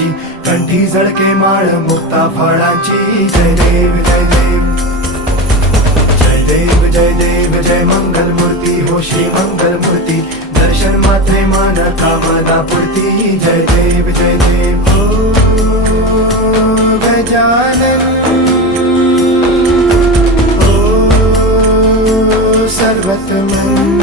फुलांची, कंठी झळके माळ मुक्ता फळांची. जय देव जय देव जय देव जय देव जय मंगल मूर्ती हो श्री मंगल मूर्ती. दर्शन मात्रे मान कामना पूर्ती. जय देव जय देव. ओ गजानन ओ सर्वतमन